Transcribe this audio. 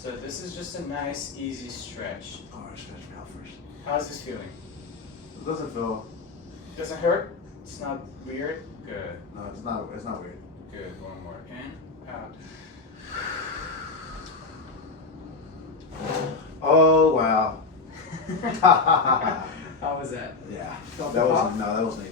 So this is just a nice, easy stretch. Oh, I stretch me out first. How's this feeling? It doesn't feel. Doesn't hurt? It's not weird? Good. No, it's not. It's not weird. Good. One more. In, out. Oh wow. How was that? Yeah. Felt That the was pop? no. That wasn't